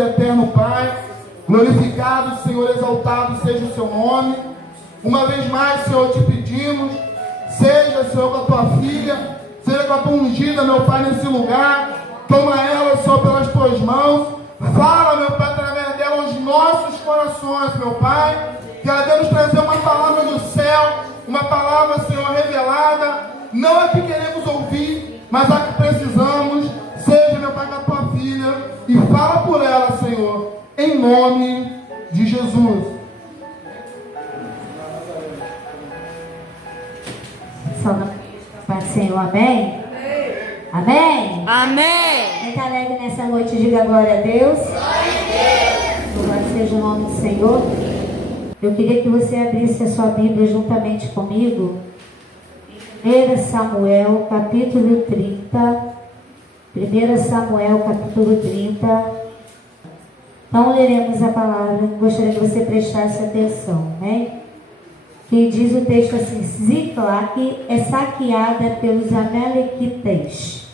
Eterno Pai, glorificado, Senhor, exaltado seja o seu nome. Uma vez mais, Senhor, te pedimos, seja, Senhor, com a tua filha, seja com a tua ungida, meu Pai, nesse lugar. Toma ela, Senhor, pelas tuas mãos. Fala, meu Pai, através dela aos nossos corações, meu Pai. Que ela deve nos trazer uma palavra do céu, uma palavra, Senhor, revelada. Não a que queremos ouvir, mas a que precisamos. Seja, meu Pai, com a tua filha e fala por ela, Senhor, em nome de Jesus. Só na paz do Senhor, amém? Amém? Amém. Quem está alegre nessa noite, diga glória a Deus. Louvado seja o nome do Senhor. Eu queria que você abrisse a sua Bíblia juntamente comigo. 1 Samuel, capítulo 30. 1 Samuel, capítulo 30. Então leremos a palavra. Gostaria que você prestasse atenção, né? Que diz o texto assim: Ziclague é saqueada pelos amalequitas.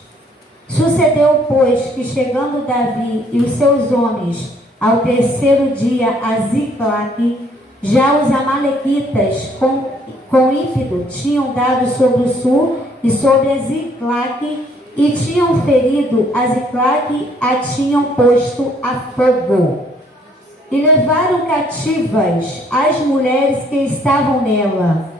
Sucedeu, pois, que chegando Davi e os seus homens ao terceiro dia a Ziclague, já os amalequitas com ímpeto tinham dado sobre o sul e sobre a Ziclague, e tinham ferido a Ziclague, a tinham posto a fogo. E levaram cativas as mulheres que estavam nela.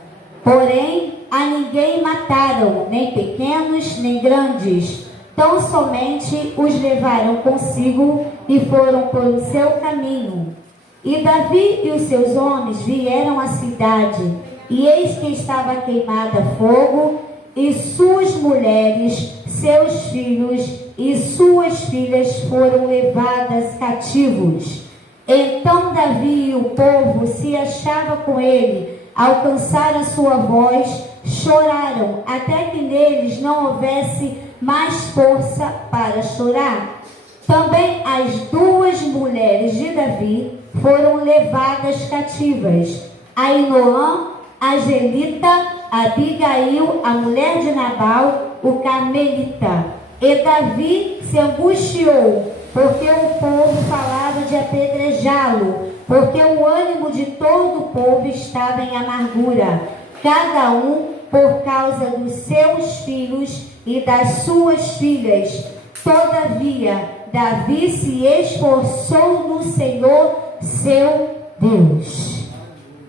Porém, a ninguém mataram, nem pequenos, nem grandes. Tão somente os levaram consigo e foram pelo seu caminho. E Davi e os seus homens vieram à cidade, e eis que estava queimada a fogo, e suas mulheres, seus filhos e suas filhas foram levadas cativos. Então Davi e o povo se achava com ele, alcançaram a sua voz, choraram, até que neles não houvesse mais força para chorar. Também as duas mulheres de Davi foram levadas cativas, Ainoã, a Gelita, Abigail, a mulher de Nabal, o Carmelita. E Davi se angustiou, porque o povo falava de apedrejá-lo, porque o ânimo de todo o povo estava em amargura, cada um por causa dos seus filhos e das suas filhas. Todavia, Davi se esforçou no Senhor, seu Deus.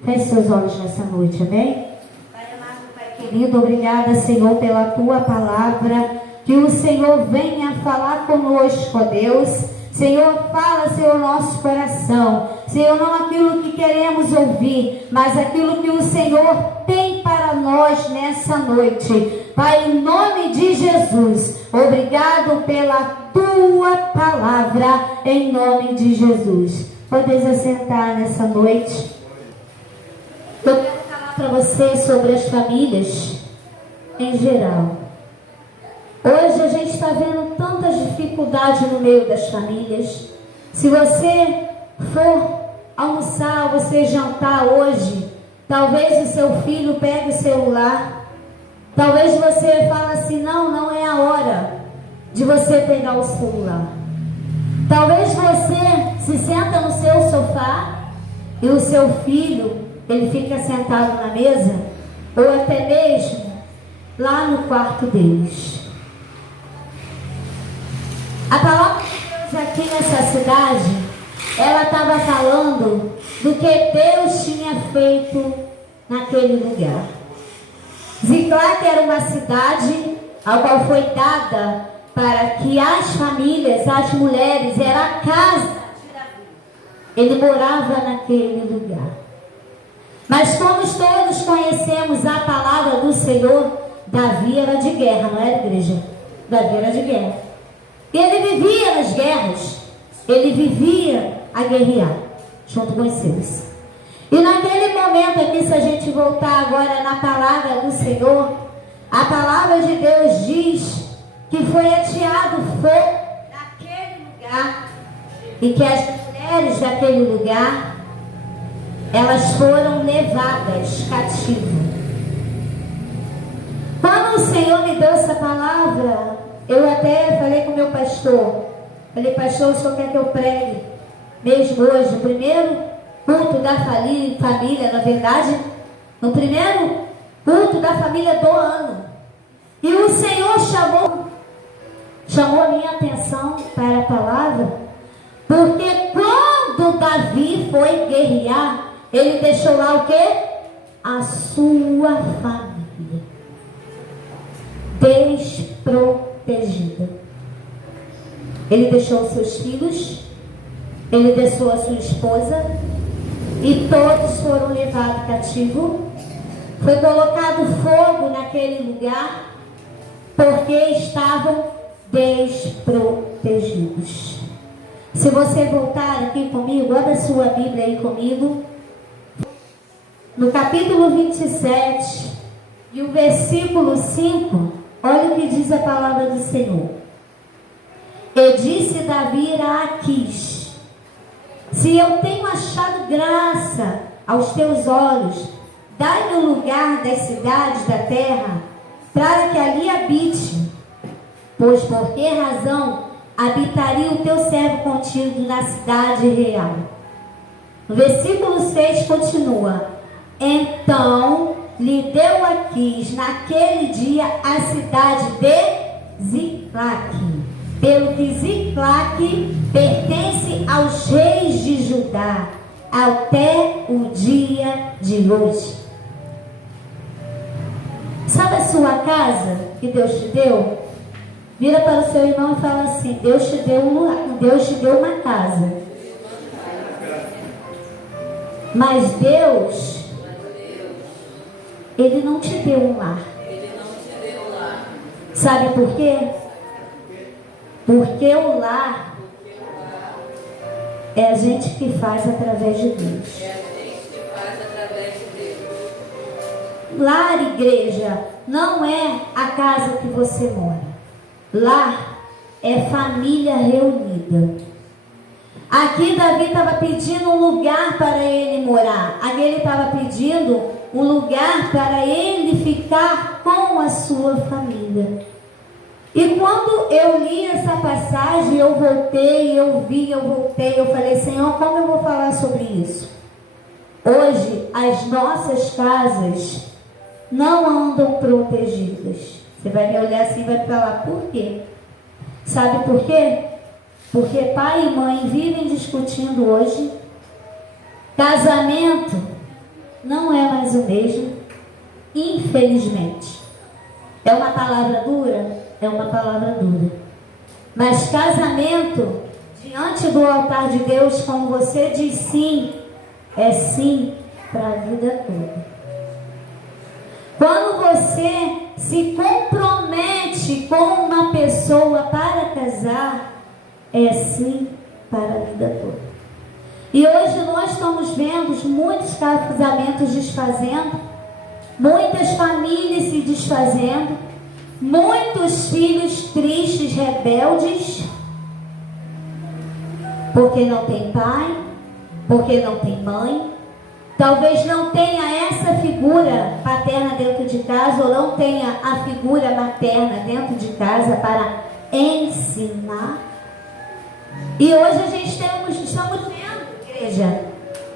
Feche seus olhos nessa noite, amém? Pai amado, Pai querido, obrigada, Senhor, pela tua palavra. Que o Senhor venha falar conosco, ó Deus. Senhor, fala, Senhor, nosso coração. Senhor, não aquilo que queremos ouvir, mas aquilo que o Senhor tem para nós nessa noite. Pai, em nome de Jesus, obrigado pela tua palavra, em nome de Jesus. Podes assentar nessa noite. Eu quero falar para você sobre as famílias em geral. Hoje a gente está vendo tantas dificuldades no meio das famílias. Se você for almoçar, você jantar hoje, talvez o seu filho pegue o celular. Talvez você fale assim: não é a hora de você pegar o celular. Talvez você se senta no seu sofá e o seu filho, ele fica sentado na mesa, ou até mesmo lá no quarto deles. A palavra de Deus aqui nessa cidade, ela estava falando do que Deus tinha feito naquele lugar. Ziclague era uma cidade a qual foi dada para que as famílias, as mulheres, era a casa de Davi. Ele morava naquele lugar. Mas como todos conhecemos a palavra do Senhor, Davi era de guerra, não era, igreja? Davi era de guerra. E ele vivia nas guerras, ele vivia a guerrear, junto com os seus. E naquele momento aqui, se a gente voltar agora na palavra do Senhor, a palavra de Deus diz que foi ateado fogo naquele lugar, e que as mulheres daquele lugar, elas foram levadas cativas. Quando o Senhor me deu essa palavra, eu até falei com o meu pastor. Falei: pastor, o senhor quer que eu pregue mesmo hoje, no primeiro culto da família, na verdade, no primeiro culto da família do ano. E o Senhor chamou a minha atenção para a palavra, porque quando Davi foi guerrear, ele deixou lá o quê? A sua família desprotegida. Ele deixou os seus filhos, ele deixou a sua esposa, e todos foram levados cativo. Foi colocado fogo naquele lugar, porque estavam desprotegidos. Se você voltar aqui comigo, abra sua Bíblia aí comigo, no capítulo 27, e o versículo 5, olha o que diz a palavra do Senhor. E disse Davi a Aquis: se eu tenho achado graça aos teus olhos, dai-me um lugar das cidades da terra, para que ali habite. Pois por que razão habitaria o teu servo contigo na cidade real? No versículo 6 continua: então lhe deu Aquis naquele dia a cidade de Ziclague, pelo que Ziclague pertence aos reis de Judá até o dia de hoje. Sabe a sua casa que Deus te deu? Vira para o seu irmão e fala assim: Deus te deu um lugar, Deus te deu uma casa. Mas Deus, Ele não te deu um lar. Sabe por quê? Porque o lar é a gente que faz através de Deus. Lar, igreja, não é a casa que você mora. Lar é família reunida. Aqui Davi estava pedindo um lugar para ele morar. Aqui ele estava pedindo um lugar para ele ficar com a sua família. E quando eu li essa passagem, eu voltei, eu voltei, eu falei: Senhor, como eu vou falar sobre isso? Hoje, as nossas casas não andam protegidas. Você vai me olhar assim e vai falar: por quê? Sabe por quê? Porque pai e mãe vivem discutindo hoje. Casamento não é mais o mesmo, infelizmente. É uma palavra dura? É uma palavra dura. Mas casamento, diante do altar de Deus, como você diz sim, é sim para a vida toda. Quando você se compromete com uma pessoa para casar, é sim para a vida toda. E hoje nós estamos vendo muitos casamentos desfazendo, muitas famílias se desfazendo, muitos filhos tristes, rebeldes, porque não tem pai, porque não tem mãe, talvez não tenha essa figura paterna dentro de casa, ou não tenha a figura materna dentro de casa para ensinar. E hoje a gente estamos vendo, igreja,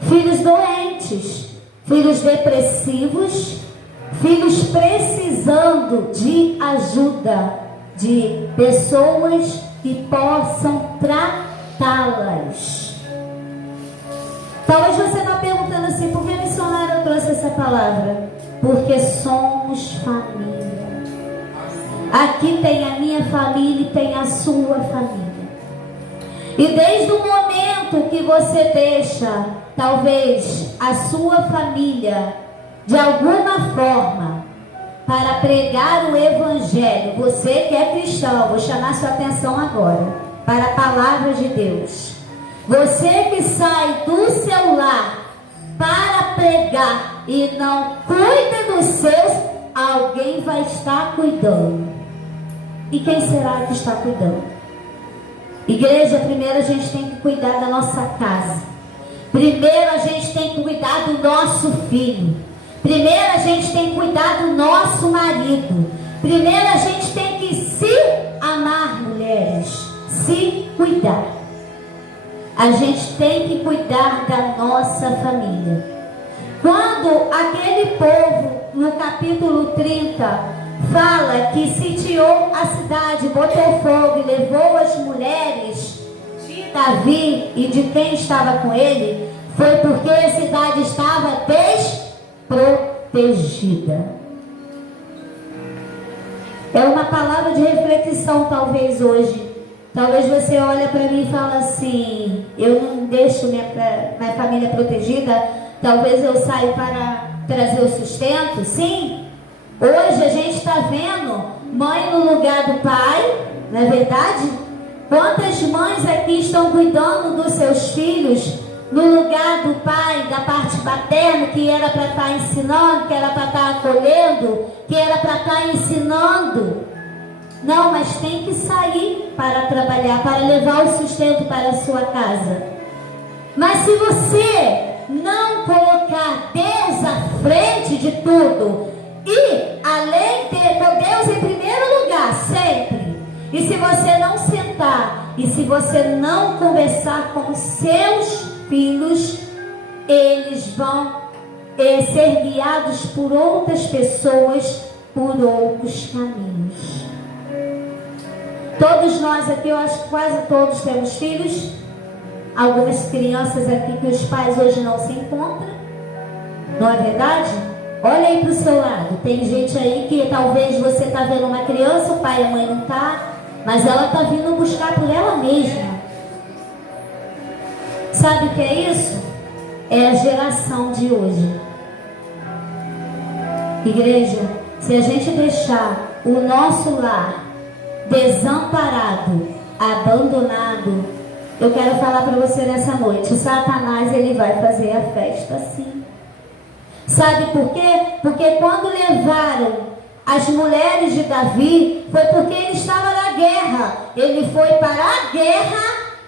filhos doentes, filhos depressivos, filhos precisando de ajuda, de pessoas que possam tratá-las. Talvez você está perguntando assim: por que a missionária trouxe essa palavra? Porque somos família. Aqui tem a minha família e tem a sua família. E desde o momento que você deixa, talvez, a sua família de alguma forma para pregar o evangelho, você que é cristão, vou chamar sua atenção agora para a palavra de Deus. Você que sai do seu lar para pregar e não cuida dos seus, alguém vai estar cuidando. E quem será que está cuidando? Igreja, primeiro a gente tem que cuidar da nossa casa. Primeiro a gente tem que cuidar do nosso filho. Primeiro a gente tem que cuidar do nosso marido. Primeiro a gente tem que se amar, mulheres. Se cuidar. A gente tem que cuidar da nossa família. Quando aquele povo, no capítulo 30, fala que sitiou a cidade, botou fogo e levou as mulheres de Davi e de quem estava com ele, foi porque a cidade estava desprotegida. É uma palavra de reflexão talvez hoje. Talvez você olhe para mim e fale assim: eu não deixo minha família protegida, talvez eu saia para trazer o sustento. Sim, hoje a gente está vendo mãe no lugar do pai, não é verdade? Quantas mães aqui estão cuidando dos seus filhos no lugar do pai, da parte paterna, que era para estar ensinando, que era para estar acolhendo, que era para estar ensinando? Não, mas tem que sair para trabalhar, para levar o sustento para a sua casa. Mas se você não colocar Deus à frente de tudo, e além de Deus em primeiro lugar, sempre, e se você não sentar, e se você não conversar com os seus filhos, eles vão ser guiados por outras pessoas, por outros caminhos. Todos nós aqui, eu acho que quase todos temos filhos. Algumas crianças aqui que os pais hoje não se encontram, não é verdade? Olha aí para o seu lado. Tem gente aí que talvez você está vendo uma criança, o pai e a mãe não está, mas ela está vindo buscar por ela mesma. Sabe o que é isso? É a geração de hoje. Igreja, se a gente deixar o nosso lar desamparado, abandonado, eu quero falar para você nessa noite: o Satanás, ele vai fazer a festa sim. Sabe por quê? Porque quando levaram as mulheres de Davi, foi porque ele estava na guerra. Ele foi para a guerra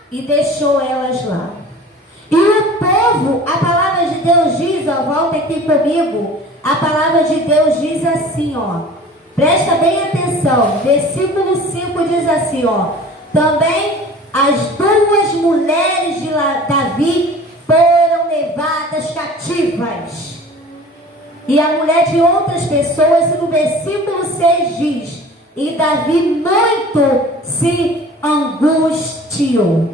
e deixou elas lá. E o povo, a palavra de Deus diz, ó, volta aqui comigo, a palavra de Deus diz assim, ó, presta bem atenção, versículo 5 diz assim, ó: também as duas mulheres de Davi foram levadas cativas. E a mulher de outras pessoas, no versículo 6 diz: e Davi muito se angustiou.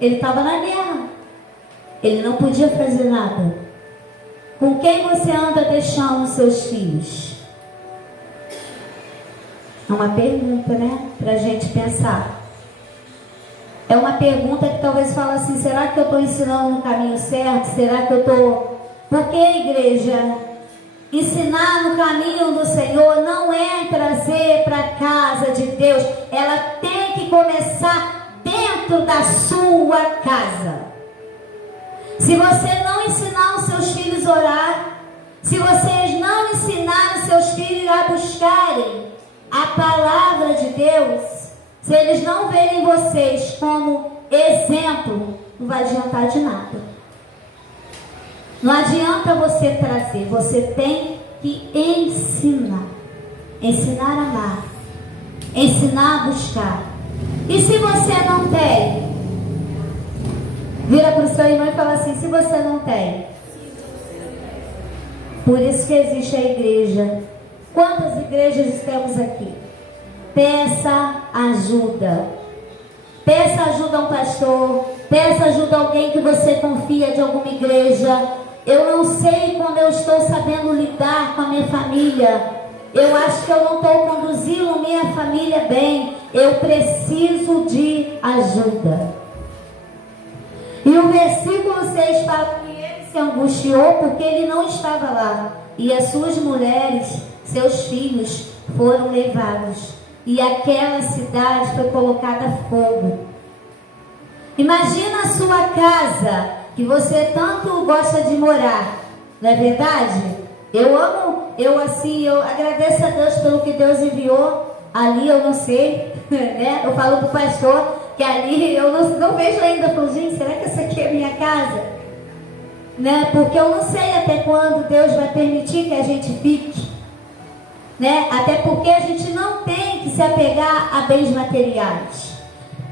Ele estava na guerra, ele não podia fazer nada. Com quem você anda deixando seus filhos? É uma pergunta, né? Para a gente pensar. É uma pergunta que talvez fala assim: será que eu estou ensinando no caminho certo? Será que eu estou... Porque, igreja, ensinar no caminho do Senhor não é trazer para a casa de Deus. Ela tem que começar dentro da sua casa. Se você não ensinar os seus filhos a orar, se vocês não ensinarem os seus filhos a buscarem a palavra de Deus, se eles não verem vocês como exemplo, não vai adiantar de nada. Não adianta você trazer, você tem que ensinar. Ensinar a amar, ensinar a buscar. E se você não tem, vira para o seu irmão e fala assim: se você não tem. Por isso que existe a igreja. Quantas igrejas temos aqui? Peça ajuda. Peça ajuda a um pastor. Peça ajuda a alguém que você confia de alguma igreja. Eu não sei como eu estou sabendo lidar com a minha família. Eu acho que eu não estou conduzindo minha família bem. Eu preciso de ajuda. E o versículo 6 fala que ele se angustiou porque ele não estava lá. E as suas mulheres, seus filhos, foram levados. E aquela cidade foi colocada a fogo. Imagina a sua casa, que você tanto gosta de morar, não é verdade? Eu agradeço a Deus pelo que Deus enviou ali, eu não sei, né? Eu falo para o pastor que ali eu não vejo ainda. Eu falo: gente, será que essa aqui é a minha casa? Né? Porque eu não sei até quando Deus vai permitir que a gente fique, né? Até porque a gente não tem que se apegar a bens materiais.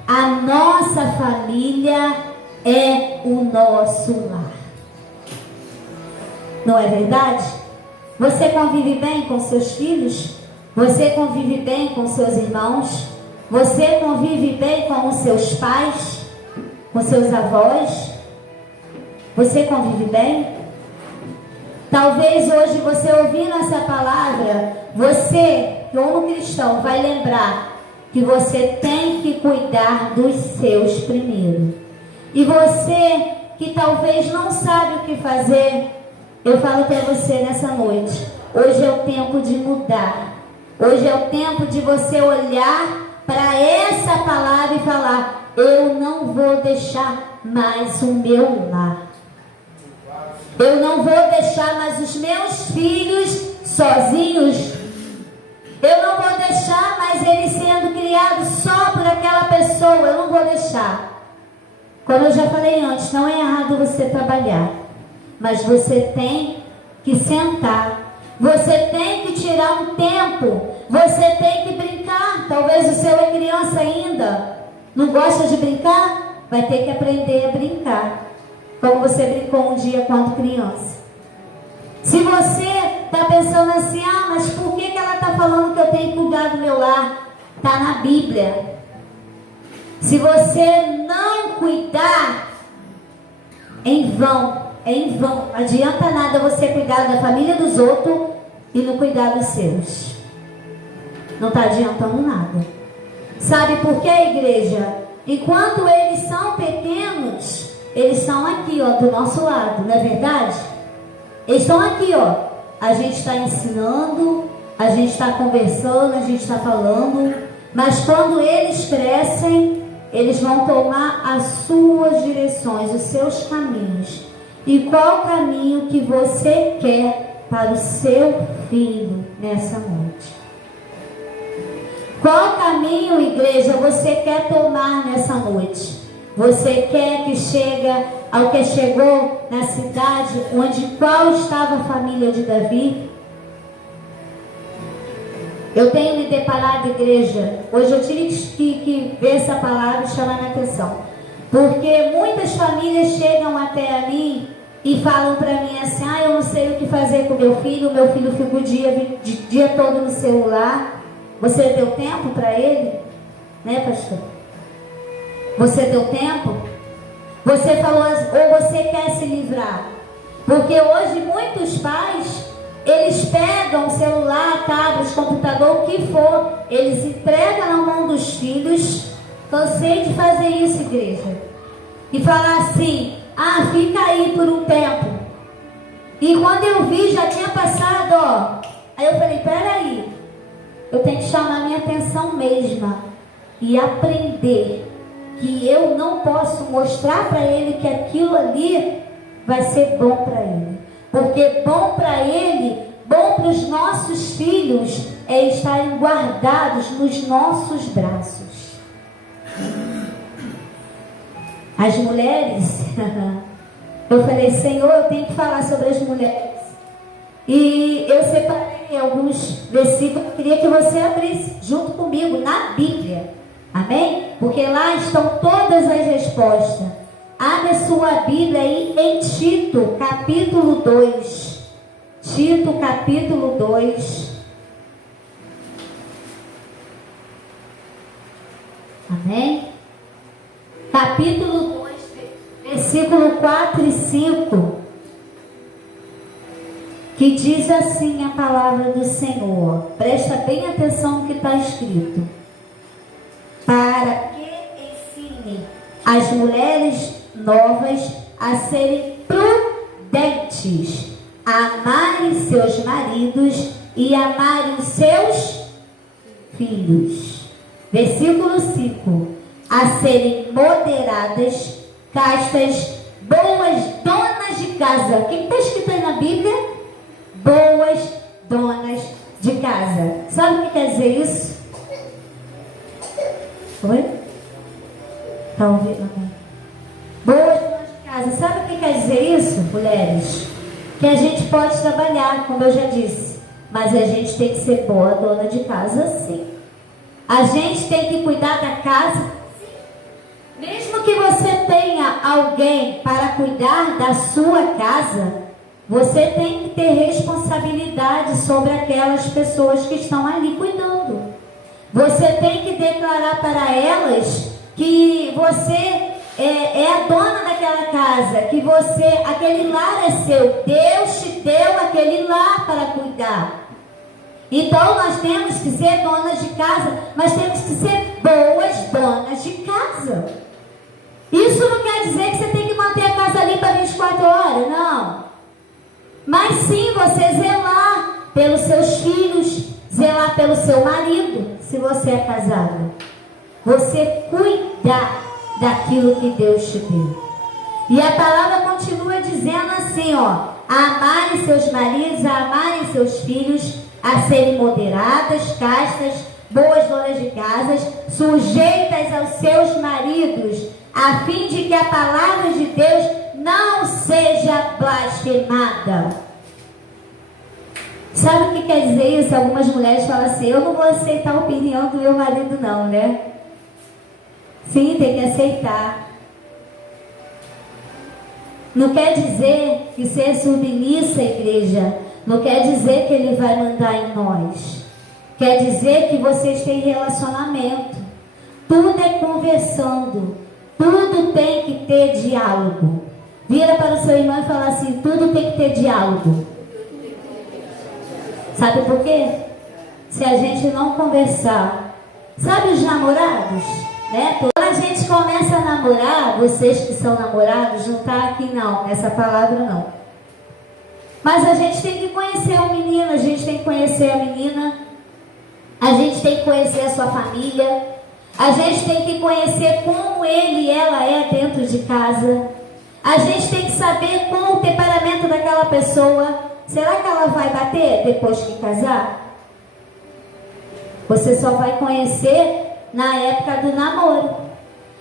A nossa família é o nosso lar. Não é verdade? Você convive bem com seus filhos? Você convive bem com seus irmãos? Você convive bem com os seus pais? Com seus avós? Você convive bem? Talvez hoje você ouvindo essa palavra, você, como cristão, vai lembrar que você tem que cuidar dos seus primeiro. E você que talvez não sabe o que fazer, eu falo para você nessa noite, hoje é o tempo de mudar. Hoje é o tempo de você olhar para essa palavra e falar: eu não vou deixar mais o meu lar. Eu não vou deixar mais os meus filhos sozinhos. Eu não vou deixar mais eles sendo criados só por aquela pessoa. Eu não vou deixar. Como eu já falei antes, não é errado você trabalhar, mas você tem que sentar. Você tem que tirar um tempo. Você tem que brincar. Talvez o seu é criança ainda. Não gosta de brincar? Vai ter que aprender a brincar. Como você brincou um dia quando criança. Se você está pensando assim: ah, mas por que ela está falando que eu tenho que cuidar do meu lar? Está na Bíblia. Se você não cuidar, em vão. É em vão. Não adianta nada você cuidar da família dos outros e não cuidar dos seus. Não está adiantando nada. Sabe por quê, igreja? Enquanto eles são pequenos, eles estão aqui, ó, do nosso lado, não é verdade? Eles estão aqui, ó. A gente está ensinando, a gente está conversando, a gente está falando. Mas quando eles crescem, eles vão tomar as suas direções, os seus caminhos. E qual caminho que você quer para o seu filho nessa noite? Qual caminho, igreja, você quer tomar nessa noite? Você quer que chegue ao que chegou na cidade onde qual estava a família de Davi? Eu tenho me deparado, igreja, hoje eu tive que ver essa palavra e chamar minha atenção. Porque muitas famílias chegam até a mim e falam para mim assim: ah, eu não sei o que fazer com meu filho fica o dia todo no celular. Você deu tempo para ele? Né, pastor? Você deu tempo? Você falou, ou você quer se livrar? Porque hoje muitos pais, eles pegam o celular, tablet, computador, o que for, eles entregam na mão dos filhos. Cansei de fazer isso, igreja. E falar assim: ah, fica aí por um tempo. E quando eu vi, já tinha passado, ó. Aí eu falei: peraí, eu tenho que chamar minha atenção mesma e aprender que eu não posso mostrar para ele que aquilo ali vai ser bom para ele. Porque bom para ele, bom para os nossos filhos, é estarem guardados nos nossos braços. As mulheres, eu falei: Senhor, eu tenho que falar sobre as mulheres. E eu separei alguns versículos, eu queria que você abrisse junto comigo na Bíblia. Amém? Porque lá estão todas as respostas. Abre a sua Bíblia aí em Tito, capítulo 2. Tito, capítulo 2. Amém? Capítulo 2, versículo 4 e 5. Que diz assim a palavra do Senhor. Presta bem atenção no que está escrito. Para que ensine as mulheres novas a serem prudentes, a amarem seus maridos e amarem os seus filhos. Versículo 5. A serem moderadas, castas, boas donas de casa. O que está escrito aí na Bíblia? Boas donas de casa. Sabe o que quer dizer isso? Oi? Está ouvindo? Boas donas de casa. Sabe o que quer dizer isso, mulheres? Que a gente pode trabalhar, como eu já disse, mas a gente tem que ser boa dona de casa, sim. A gente tem que cuidar da casa, sim. Mesmo que você tenha alguém para cuidar da sua casa, você tem que ter responsabilidade sobre aquelas pessoas que estão ali cuidando. Você tem que declarar para elas que você é a dona daquela casa, que aquele lar é seu. Deus te deu aquele lar para cuidar. Então nós temos que ser donas de casa, mas temos que ser boas donas de casa. Isso não quer dizer que você tem que manter a casa limpa 24 horas, não. Mas sim você zelar pelos seus filhos, zelar pelo seu marido, se você é casado. Você cuidar daquilo que Deus te deu. E a palavra continua dizendo assim, ó: amarem seus maridos, a amarem seus filhos, a serem moderadas, castas, boas donas de casas, sujeitas aos seus maridos, a fim de que a palavra de Deus não seja blasfemada. Sabe o que quer dizer isso? Algumas mulheres falam assim: eu não vou aceitar a opinião do meu marido não, né? Sim, tem que aceitar. Não quer dizer que ser submissa à igreja não quer dizer que ele vai mandar em nós. Quer dizer que vocês têm relacionamento. Tudo é conversando. Tudo tem que ter diálogo. Vira para o seu irmão e fala assim: tudo tem que ter diálogo. Sabe por quê? Se a gente não conversar. Sabe os namorados? Né? Quando a gente começa a namorar, vocês que são namorados, não está aqui não, essa palavra não. Mas a gente tem que conhecer o menino, a gente tem que conhecer a menina, a gente tem que conhecer a sua família, a gente tem que conhecer como ele e ela é dentro de casa, a gente tem que saber qual o temperamento daquela pessoa. Será que ela vai bater depois que casar? Você só vai conhecer na época do namoro.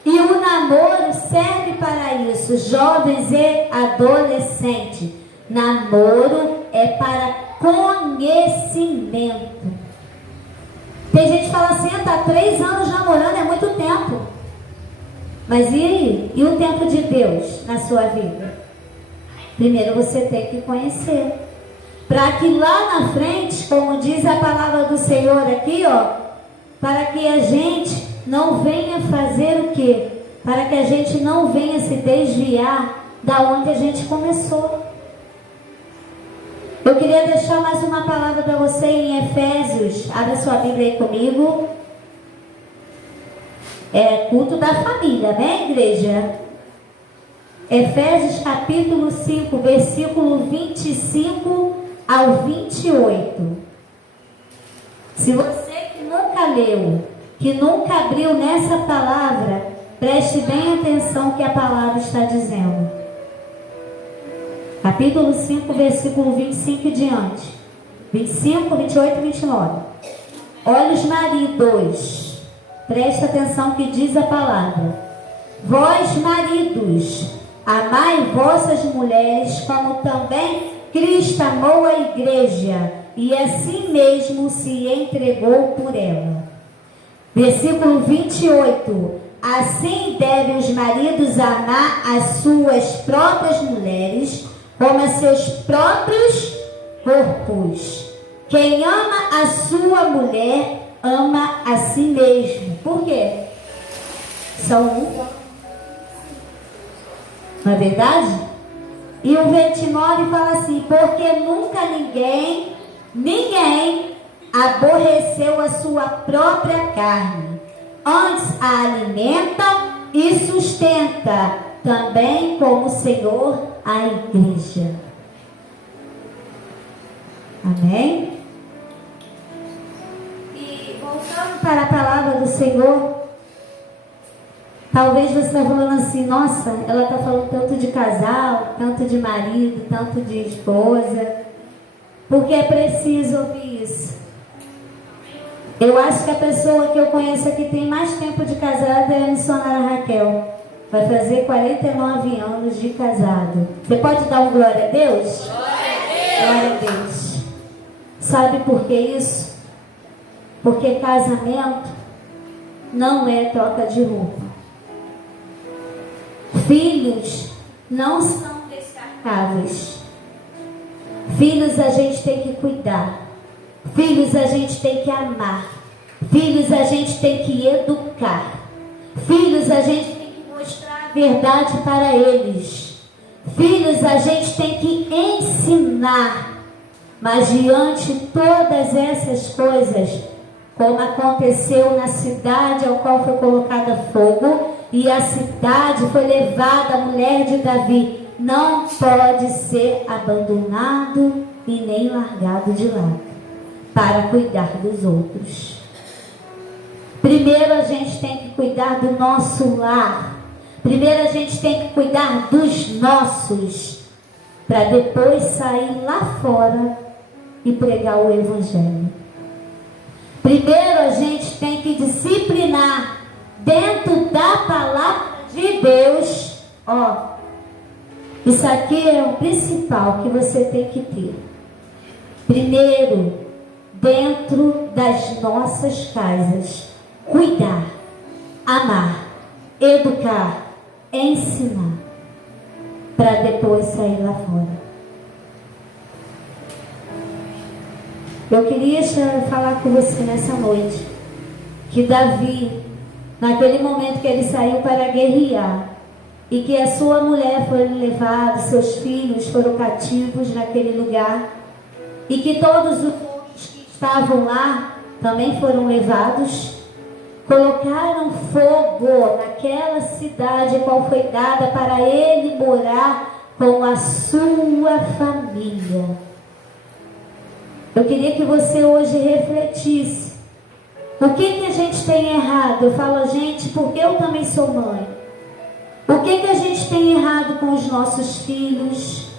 E o namoro serve para isso, jovens e adolescentes. Namoro é para conhecimento. Tem gente que fala assim: tá 3 anos namorando, é muito tempo. Mas e aí? E o tempo de Deus na sua vida? Primeiro você tem que conhecer. Para que lá na frente, como diz a palavra do Senhor aqui, ó, para que a gente não venha fazer o quê? Para que a gente não venha se desviar da onde a gente começou. Eu queria deixar mais uma palavra para você em Efésios. Abre sua Bíblia aí comigo. É culto da família, né, igreja? Efésios capítulo 5, versículo 25 ao 28. Se você que nunca leu, que nunca abriu nessa palavra, preste bem atenção que a palavra está dizendo. Capítulo 5, versículo 25 e diante. 25, 28 e 29. Olha os maridos. Presta atenção que diz a palavra. Vós maridos, amai vossas mulheres, como também Cristo amou a igreja e assim mesmo se entregou por ela. Versículo 28. Assim devem os maridos amar as suas próprias mulheres como a seus próprios corpos. Quem ama a sua mulher ama a si mesmo. Por quê? São um. Não é verdade? E o 29 fala assim: porque nunca ninguém aborreceu a sua própria carne, antes a alimenta e sustenta, também como o Senhor a igreja. Amém? E voltando para a palavra do Senhor, talvez você está falando assim: nossa, ela está falando tanto de casal, tanto de marido, tanto de esposa, porque é preciso ouvir isso. Eu acho que a pessoa que eu conheço que tem mais tempo de casada é a missionária Raquel. Vai fazer 49 anos de casado. Você pode dar um glória a Deus? Glória a Deus. Sabe por que isso? Porque casamento não é troca de roupa. Filhos não são descartáveis. Filhos a gente tem que cuidar. Filhos a gente tem que amar. Filhos a gente tem que educar. Filhos a gente tem que mostrar a verdade para eles. Filhos a gente tem que ensinar. Mas diante de todas essas coisas, como aconteceu na cidade ao qual foi colocada fogo, e a cidade foi levada, a mulher de Davi, não pode ser abandonado e nem largado de lado para cuidar dos outros. Primeiro a gente tem que cuidar do nosso lar. Primeiro a gente tem que cuidar dos nossos, para depois sair lá fora e pregar o Evangelho. Primeiro a gente tem que disciplinar dentro da palavra de Deus. Isso aqui é o principal que você tem que ter. Primeiro, dentro das nossas casas, cuidar, amar, educar, ensinar, para depois sair lá fora. Eu queria falar com você nessa noite que Davi, naquele momento que ele saiu para guerrear, e que a sua mulher foi levada, seus filhos foram cativos naquele lugar, e que todos os outros que estavam lá também foram levados, colocaram fogo naquela cidade qual foi dada para ele morar com a sua família. Eu queria que você hoje refletisse. O que a gente tem errado? Eu falo a gente porque eu também sou mãe. O que a gente tem errado com os nossos filhos?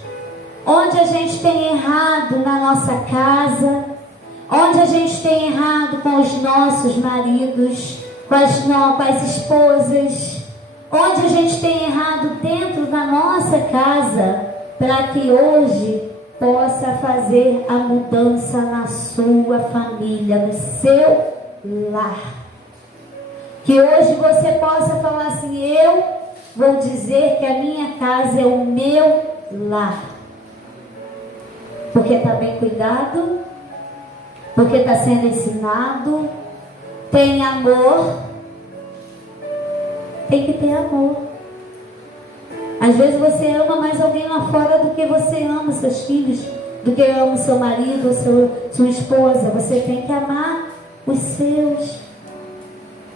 Onde a gente tem errado na nossa casa? Onde a gente tem errado com os nossos maridos, com as esposas? Onde a gente tem errado dentro da nossa casa, para que hoje possa fazer a mudança na sua família, no seu lar. Que hoje você possa falar assim: eu vou dizer que a minha casa é o meu lar. Porque está bem cuidado, porque está sendo ensinado, tem amor. Tem que ter amor. Às vezes você ama mais alguém lá fora do que você ama seus filhos, do que ama seu marido ou sua esposa. Você tem que amar os seus,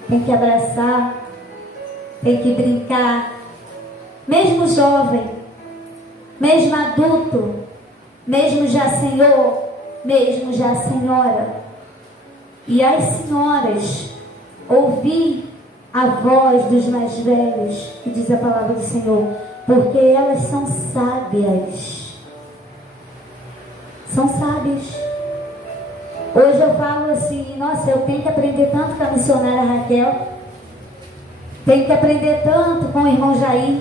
tem que abraçar, tem que brincar. Mesmo jovem, mesmo adulto, mesmo já senhor, mesmo já senhora. E as senhoras, ouvir a voz dos mais velhos, que diz a palavra do Senhor, porque elas são sábias. São sábias. Hoje eu falo assim: nossa, eu tenho que aprender tanto com a missionária Raquel, tenho que aprender tanto com o irmão Jair,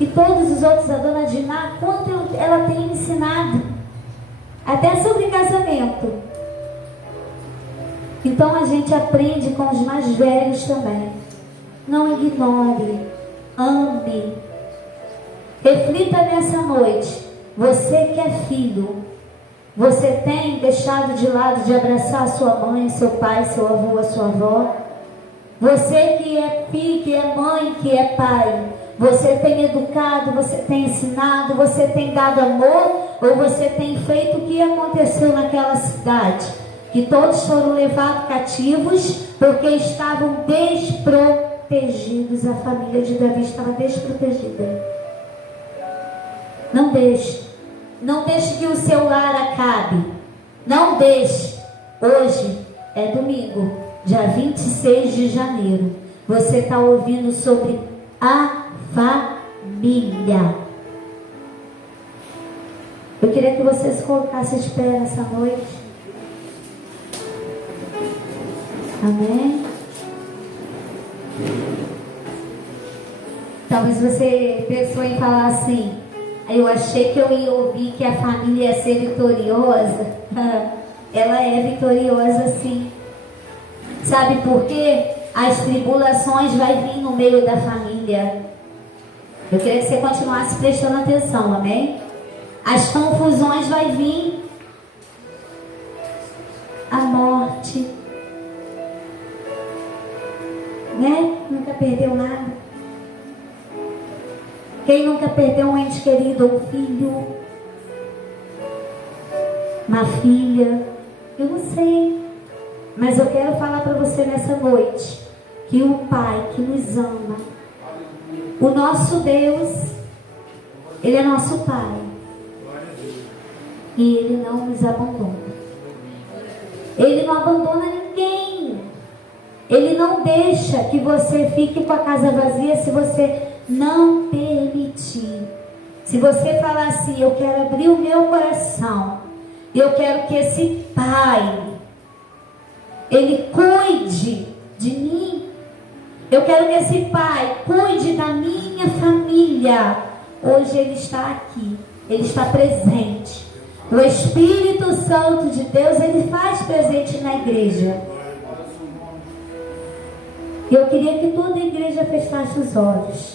e todos os outros, a dona Diná, quanto ela tem ensinado, até sobre casamento. Então a gente aprende com os mais velhos também. Não ignore, ame. Reflita nessa noite. Você que é filho, você tem deixado de lado de abraçar a sua mãe, seu pai, seu avô, a sua avó? Você que é filho, que é mãe, que é pai, você tem educado, você tem ensinado, você tem dado amor, ou você tem feito o que aconteceu naquela cidade? Que todos foram levados cativos porque estavam desprotegidos. A família de Davi estava desprotegida. Não deixe. Não deixe que o seu lar acabe. Não deixe. Hoje é domingo, dia 26 de janeiro. Você está ouvindo sobre a família. Eu queria que você se colocasse de pé nessa noite. Amém? Talvez você pensou em falar assim: eu achei que eu ia ouvir que a família ia ser vitoriosa. Ela é vitoriosa sim. Sabe por quê? As tribulações vão vir no meio da família. Eu queria que você continuasse prestando atenção, amém? As confusões vai vir. A morte. Né? Nunca perdeu nada. Quem nunca perdeu um ente querido, um filho, uma filha? Eu não sei. Mas eu quero falar para você nessa noite que o Pai que nos ama, o nosso Deus, Ele é nosso Pai. E Ele não nos abandona. Ele não abandona ninguém. Ele não deixa que você fique com a casa vazia se você não permitir. Se você falar assim, eu quero abrir o meu coração, eu quero que esse Pai, Ele cuide de mim. Eu quero que esse Pai cuide da minha família. Hoje Ele está aqui, Ele está presente. O Espírito Santo de Deus, Ele faz presente na igreja. Eu queria que toda a igreja fechasse os olhos.